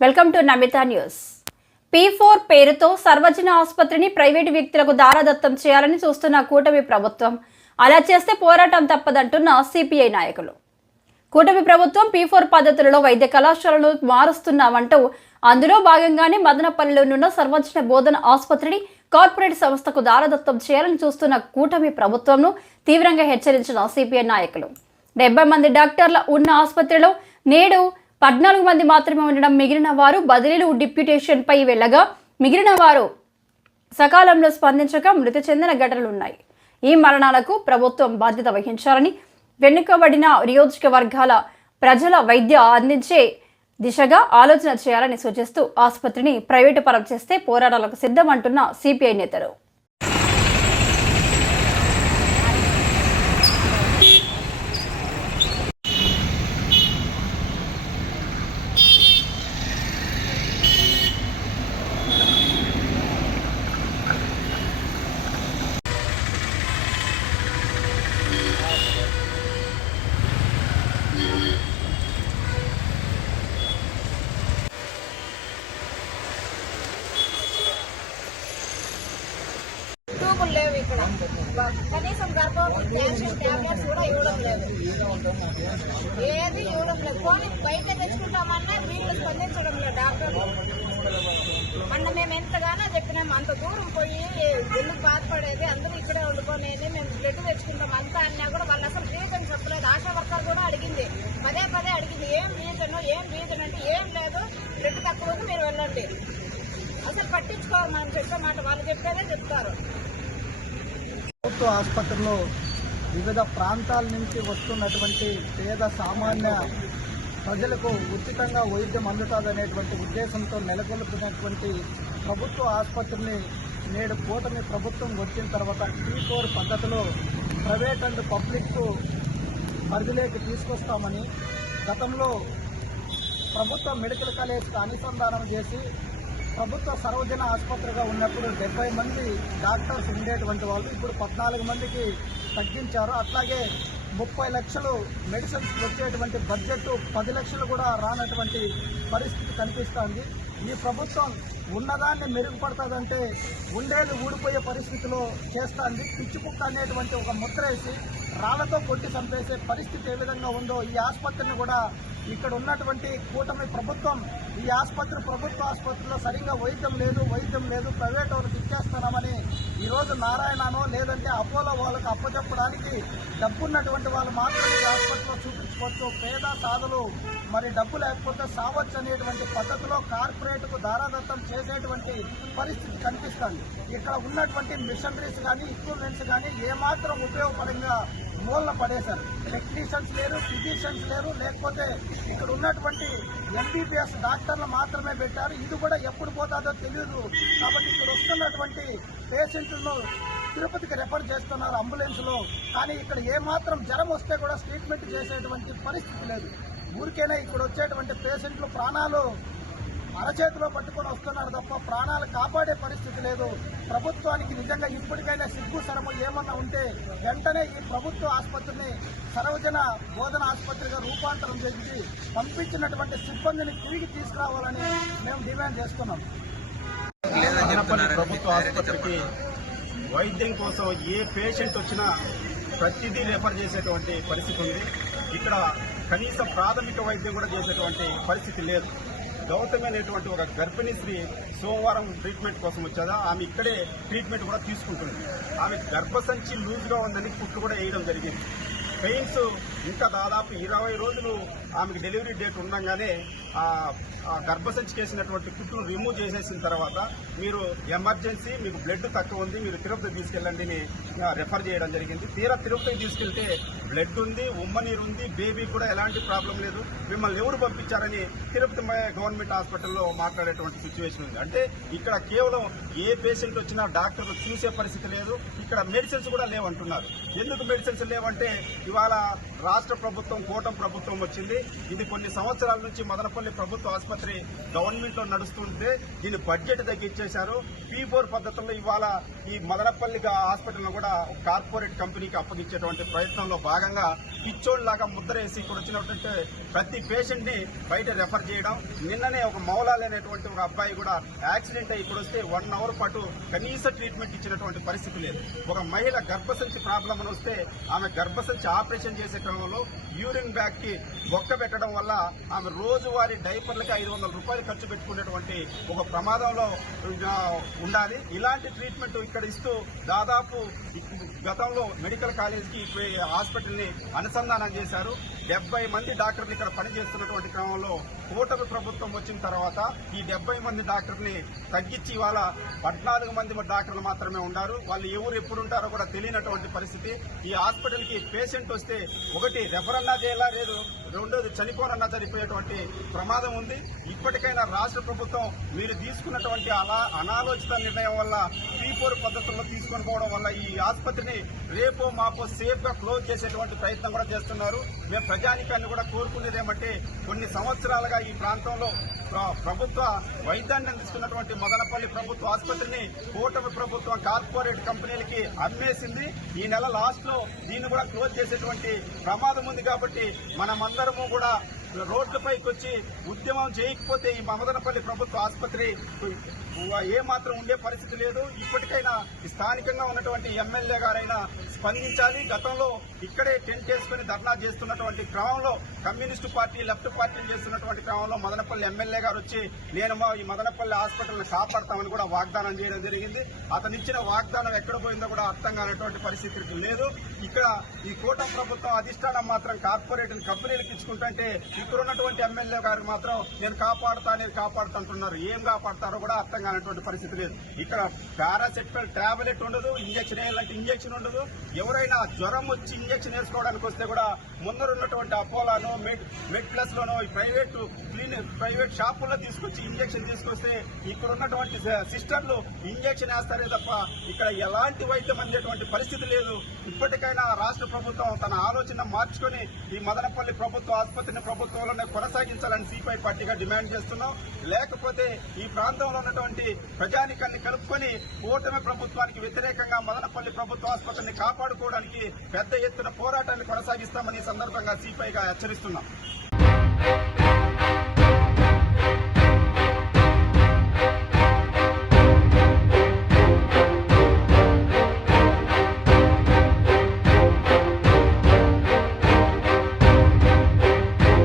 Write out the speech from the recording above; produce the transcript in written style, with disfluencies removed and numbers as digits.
Welcome to Namitha news. P4 పేరుతో సర్వజన ఆసుపత్రిని ప్రైవేటు వ్యక్తులకు దారాదత్తం చేయాలని చూస్తున్న కూటమి ప్రభుత్వం అలా చేస్తే పోరాటం తప్పదంటున్న సిపిఐ నాయకులు. కూటమి ప్రభుత్వం P4 పద్ధతులలో వైద్య కళాశాలను మారుస్తున్నామంటూ అందులో భాగంగానే మదనపల్లిలోనున్న సర్వజన బోధన ఆసుపత్రిని కార్పొరేట్ సంస్థకు దారాదత్తం చేయాలని చూస్తున్న కూటమి ప్రభుత్వంను తీవ్రంగా హెచ్చరించిన సిపిఐ నాయకులు. 70 మంది డాక్టర్ల ఉన్న ఆసుపత్రిలో నేడు 14 మంది మాత్రమే ఉండడం, మిగిలిన వారు బదిలీలు డిప్యూటేషన్ పై వెళ్ళగా మిగిలిన వారు సకాలంలో స్పందించక మృతి చెందిన ఘటనలున్నాయి. ఈ మరణాలకు ప్రభుత్వం బాధ్యత వహించాలని, వెనుకబడిన నియోజకవర్గాల ప్రజల వైద్య అందించే దిశగా ఆలోచన చేయాలని సూచిస్తూ ఆసుపత్రిని ప్రైవేటు పరం చేస్తే పోరాటాలకు సిద్ధమంటున్న సిపిఐ నేతలు. లేవు ఇక్కడ కనీసం గర్భవతి క్యాన్సర్ టాబ్లెట్స్ కూడా ఇవ్వడం లేదు, ఏది ఇవ్వడం లేదు. పోనీ బయట తెచ్చుకుంటామన్నా వీళ్ళు స్పందించడం లేదు డాక్టర్లు. అన్న మేము ఎంతగానో చెప్పినాము, అంత దూరం పోయి ఎందుకు బాధపడేది, అందరూ ఇక్కడే వండుకోనేది, మేము బ్లడ్ తెచ్చుకుంటాం అంతా అన్నా కూడా వాళ్ళు అసలు రీజన్ చెప్పలేదు. ఆశా వర్కర్ కూడా అడిగింది, పదే అడిగింది, ఏం రీజన్ అంటే ఏం లేదు, బ్లడ్ తక్కువ ఉంది, మీరు వెళ్ళండి. అసలు పట్టించుకోవాలి, మనం చెప్పే మాట వాళ్ళు చెప్పేదే చెప్తారు. ప్రభుత్వ ఆసుపత్రిలో వివిధ ప్రాంతాల నుంచి వస్తున్నటువంటి పేద సామాన్య ప్రజలకు ఉచితంగా వైద్యం అందుతుందనేటువంటి ఉద్దేశంతో నెలకొల్పినటువంటి ప్రభుత్వ ఆసుపత్రిని నేడు కూటమి ప్రభుత్వం వచ్చిన తర్వాత P4 పద్ధతిలో ప్రైవేట్ అండ్ పబ్లిక్ పరిధిలోకి తీసుకొస్తామని గతంలో ప్రభుత్వ మెడికల్ కాలేజ్కి అనుసంధానం చేసి ప్రభుత్వ సర్వజన ఆసుపత్రిగా ఉన్నప్పుడు 70 మంది డాక్టర్స్ ఉండేటువంటి వాళ్ళు ఇప్పుడు 14 మందికి తగ్గించారు. అట్లాగే 30 లక్షలు మెడిసిన్స్ వచ్చేటువంటి బడ్జెట్ 10 లక్షలు కూడా రానటువంటి పరిస్థితి కనిపిస్తోంది. ఈ ప్రభుత్వం ఉన్నదాన్ని మెరుగుపడుతుందంటే ఉండేది ఊడిపోయే పరిస్థితిలో చేస్తుంది. పిచ్చికుక్క అనేటువంటి ఒక ముద్ర వేసి రాళ్లతో కొట్టి చంపేసే పరిస్థితి ఏ విధంగా ఉందో ఈ ఆసుపత్రిని కూడా ఇక్కడ ఉన్నటువంటి కూటమి ప్రభుత్వం ఈ ప్రభుత్వ ఆసుపత్రిలో సరిగ్గా వైద్యం లేదు ప్రైవేట్ వాళ్ళకి ఇచ్చేస్తున్నామని ఈరోజు నారాయణనో లేదంటే అపోలో వాళ్ళకి అప్పచెప్పడానికి డబ్బున్నటువంటి వాళ్ళు మాత్రమే ఈ ఆసుపత్రిలో చూపించుకోవచ్చు. పేద సాధులు మరి డబ్బు లేకపోతే సావచ్చు అనేటువంటి పద్ధతిలో కార్పొరేట్కు దారాదత్తం చేసేటువంటి పరిస్థితి కనిపిస్తుంది. ఇక్కడ ఉన్నటువంటి మిషనరీస్ కానీ ఎక్విప్మెంట్స్ కానీ ఏమాత్రం ఉపయోగపడంగా మూలన పడేశారు. టెక్నీషియన్స్ లేరు, ఫిజిషియన్స్ లేరు, లేకపోతే ఇక్కడ ఉన్నటువంటి MBBS డాక్టర్లు మాత్రమే పెట్టారు. ఇది కూడా ఎప్పుడు పోతుందో తెలియదు. కాబట్టి ఇక్కడ వస్తున్నటువంటి పేషెంట్లను తిరుపతికి రెఫర్ చేస్తున్నారు అంబులెన్స్లో. కానీ ఇక్కడ ఏమాత్రం జ్వరం వస్తే కూడా ట్రీట్మెంట్ చేసేటువంటి పరిస్థితి లేదు. ఊరికైనా ఇక్కడ వచ్చేటువంటి పేషెంట్లు ప్రాణాలు అరచేతిలో పట్టుకొని వస్తున్నారు తప్ప ప్రాణాలు కాపాడే పరిస్థితి లేదు. ప్రభుత్వానికి నిజంగా ఇప్పటికైనా సిగ్గు శరము ఏమన్నా ఉంటే వెంటనే ఈ ప్రభుత్వ ఆసుపత్రిని సర్వజన బోధన ఆసుపత్రిగా రూపాంతరం చేసి పంపించినటువంటి సిబ్బందిని తిరిగి తీసుకురావాలని మేము డిమాండ్ చేస్తున్నాం. ప్రభుత్వ ఆసుపత్రికి వైద్యం కోసం ఏ పేషెంట్ వచ్చినా ప్రతిదీ రెఫర్ చేసేటువంటి పరిస్థితి ఉంది. ఇక్కడ కనీసం ప్రాథమిక వైద్యం కూడా చేసేటువంటి పరిస్థితి లేదు. గౌతమి అనేటువంటి ఒక గర్భిణీ స్త్రీ సోమవారం ట్రీట్మెంట్ కోసం వచ్చేదా, ఆమె ఇక్కడే ట్రీట్మెంట్ కూడా తీసుకుంటుంది. ఆమె గర్భసంచి లూజ్గా ఉందని కుట్లు కూడా వేయడం జరిగింది. పెయిన్స్ ఇంకా దాదాపు 20 రోజులు ఆమెకు డెలివరీ డేట్ ఉండగానే గర్భసంచి చేసినటువంటి కుట్లు రిమూవ్ చేసేసిన తర్వాత మీరు ఎమర్జెన్సీ, మీకు బ్లడ్ తక్కువ ఉంది, మీరు తిరుపతి తీసుకెళ్ళండి అని రెఫర్ చేయడం జరిగింది. తీరా తిరుపతికి తీసుకెళ్తే బ్లడ్ ఉంది, ఉమ్మనీరు ఉంది, బేబీ కూడా ఎలాంటి ప్రాబ్లం లేదు, మిమ్మల్ని ఎవరు పంపించారని తిరుపతి గవర్నమెంట్ హాస్పిటల్లో మాట్లాడేటువంటి సిచ్యువేషన్ ఉంది. అంటే ఇక్కడ కేవలం ఏ పేషెంట్ వచ్చినా డాక్టర్లు చూసే పరిస్థితి లేదు. ఇక్కడ మెడిసిన్స్ కూడా లేవంటున్నారు. ఎందుకు మెడిసిన్స్ లేవంటే ఇవాళ రాష్ట్ర ప్రభుత్వం కూటమి ప్రభుత్వం వచ్చింది. ఇది కొన్ని సంవత్సరాల నుంచి మదనపల్లి ప్రభుత్వ ఆసుపత్రి గవర్నమెంట్ లో నడుస్తుంటే దీని బడ్జెట్ తగ్గించేశారు. P4 పద్ధతుల్లో ఇవాళ ఈ మదనపల్లి హాస్పిటల్ కూడా కార్పొరేట్ కంపెనీకి అప్పగించేటువంటి ప్రయత్నంలో భాగంగా పిచ్చోళ్లాగా ముద్రేసి ఇక్కడ వచ్చినటువంటి ప్రతి పేషెంట్ ని బయట రెఫర్ చేయడం. నిన్ననే ఒక మౌలాలి అనేటువంటి ఒక అబ్బాయి కూడా యాక్సిడెంట్ అయ్యి ఇక్కడ వస్తే 1 అవర్ పాటు కనీస ట్రీట్మెంట్ ఇచ్చినటువంటి పరిస్థితి లేదు. ఒక మహిళ గర్భసంచి ప్రాబ్లం అని వస్తే ఆమె గర్భసంచి ఆపరేషన్ చేసే క్రమంలో యూరిన్ బ్యాగ్ కి బొక్క పెట్టడం వల్ల ఆమె రోజువారీ డైపర్లకి 500 రూపాయలు ఖర్చు పెట్టుకునేటువంటి ఒక ప్రమాదంలో ఉండాలి. ఇలాంటి ట్రీట్మెంట్ ఇక్కడ ఇస్తూ దాదాపు గతంలో మెడికల్ కాలేజీకి హాస్పిటల్ ని అనుసంధానం చేశారు. 70 మంది డాక్టర్లు ఇక్కడ పనిచేస్తున్నటువంటి క్రమంలో కూటమి ప్రభుత్వం వచ్చిన తర్వాత ఈ 70 మంది డాక్టర్ని తగ్గించి ఇవాళ 14 మంది డాక్టర్లు మాత్రమే ఉన్నారు. వాళ్ళు ఎవరు ఎప్పుడు ఉంటారో కూడా తెలియనటువంటి పరిస్థితి. ఈ హాస్పిటల్ కి పేషెంట్ వస్తే ఒకటి రెఫర్ అన్నా చేయాలా, లేదు రెండోది చనిపోనన్నా చనిపోయేటువంటి ప్రమాదం ఉంది. ఇప్పటికైనా రాష్ట్ర ప్రభుత్వం మీరు తీసుకున్నటువంటి అనాలోచిత నిర్ణయం వల్ల P4 పద్ధతుల్లో తీసుకొని పోవడం వల్ల ఈ ఆసుపత్రిని రేపో మాపో సేఫ్ గా క్లోజ్ చేసేటువంటి ప్రయత్నం కూడా చేస్తున్నారు. మేము ప్రజానికాన్ని కూడా కోరుకునేది ఏమంటే కొన్ని సంవత్సరాలుగా ఈ ప్రాంతంలో ప్రభుత్వ వైద్యాన్ని అందిస్తున్నటువంటి మదనపల్లి ప్రభుత్వ ఆసుపత్రిని కూటమి ప్రభుత్వం కార్పొరేట్ కంపెనీలకి అమ్మేసింది. ఈ నెల లాస్ట్ లో దీన్ని కూడా క్లోజ్ చేసేటువంటి ప్రమాదం ఉంది. కాబట్టి మనమందరము కూడా రోడ్లపైకి వచ్చి ఉద్యమం చేయకపోతే ఈ మదనపల్లి ప్రభుత్వ ఆసుపత్రి ఏమాత్రం ఉండే పరిస్థితి లేదు. ఇప్పటికైనా స్థానికంగా ఉన్నటువంటి ఎమ్మెల్యే గారైనా స్పందించాలి. గతంలో ఇక్కడే టెంట్ వేసుకుని ధర్నా చేస్తున్నటువంటి క్రమంలో కమ్యూనిస్టు పార్టీ లెఫ్ట్ పార్టీలు చేస్తున్నటువంటి క్రమంలో మదనపల్లి ఎమ్మెల్యే గారు వచ్చి నేను ఈ మదనపల్లి హాస్పిటల్ని కాపాడతామని కూడా వాగ్దానం చేయడం జరిగింది. అతను ఇచ్చిన వాగ్దానం ఎక్కడ పోయిందో కూడా అర్థం కానటువంటి పరిస్థితి లేదు. ఇక్కడ ఈ కూటమి ప్రభుత్వం అధిష్టానం మాత్రం కార్పొరేట్ కంపెనీలకు ఇచ్చుకుంటుంటే ఇక్కడ ఉన్నటువంటి ఎమ్మెల్యే గారు మాత్రం నేను కాపాడుతుంటున్నారు. ఏం కాపాడతారో కూడా అర్థం కానటువంటి పరిస్థితి లేదు. ఇక్కడ పారాసెటమాల్ టాబ్లెట్ ఉండదు, ఇంజక్షన్ వేయాలంటే ఇంజక్షన్ ఉండదు. ఎవరైనా జ్వరం వచ్చి ఇంజక్షన్ వేసుకోవడానికి వస్తే కూడా ముందరున్నటువంటి అపోలానో మెడ్ ప్లస్ లోనో ప్రైవేట్ షాపుల్లో తీసుకొచ్చి ఇంజక్షన్ తీసుకొస్తే ఇక్కడ ఉన్నటువంటి సిస్టర్లు ఇంజక్షన్ వేస్తారే తప్ప ఇక్కడ ఎలాంటి వైద్యం అందేటువంటి పరిస్థితి లేదు. ఇప్పటికైనా రాష్ట్ర ప్రభుత్వం తన ఆలోచన మార్చుకుని ఈ మదనపల్లి ప్రభుత్వ ఆసుపత్రిని ప్రభుత్వంలోనే కొనసాగించాలని సిపిఐ పార్టీగా డిమాండ్ చేస్తున్నాం. లేకపోతే ఈ ప్రాంతంలో ఉన్నటువంటి ప్రజానికాన్ని కలుపుకొని కూటమి ప్రభుత్వానికి వ్యతిరేకంగా మదనపల్లి ప్రభుత్వ ఆసుపత్రిని కాపాడుకోవడానికి పెద్ద ఎత్తున పోరాటాన్ని కొనసాగిస్తామని ఈ సందర్భంగా సిపిఐగా హెచ్చరిస్తున్నాం.